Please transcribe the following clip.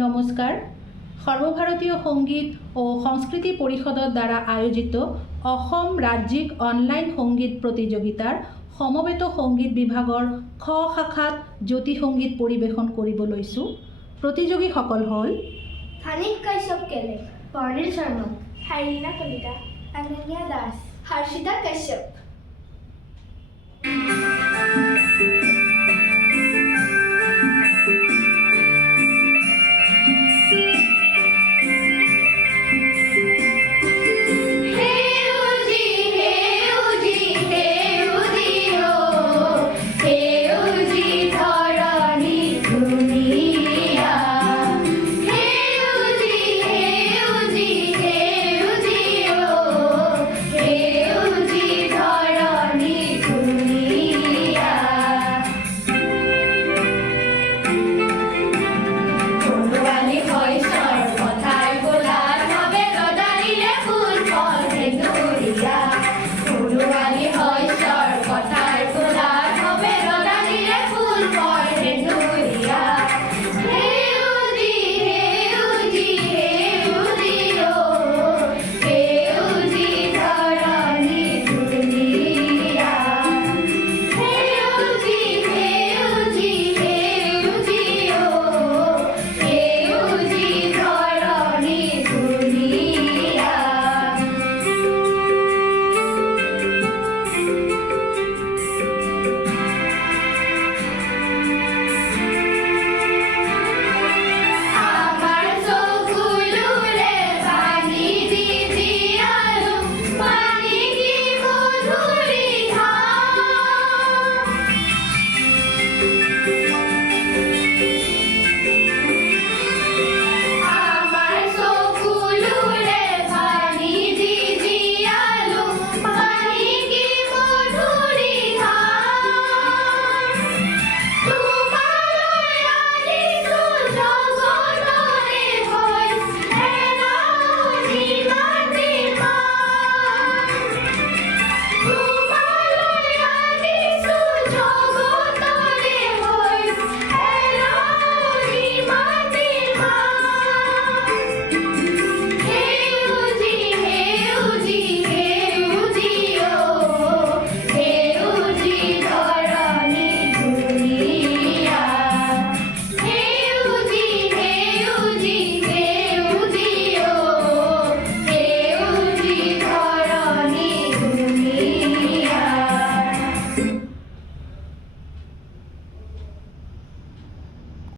নমস্কাৰ। সৰ্বভাৰতীয় সংগীত ও সংস্কৃতি পৰিষদৰ দ্বাৰা আয়োজিত অসম ৰাজ্যিক অনলাইন সংগীত প্ৰতিযোগিতাৰ সমবেত সংগীত বিভাগৰ খ শাখাত জ্যোতি সংগীত পৰিৱেশন কৰিব লৈছোঁ। প্ৰতিযোগীসকল হ'ল থানিক কাশ্যপ কেলে, বৰ্ণিল শৰ্মা, হাইলিনা কলিতা, অনন্যা দাস, হৰ্ষিতা কাশ্যপ।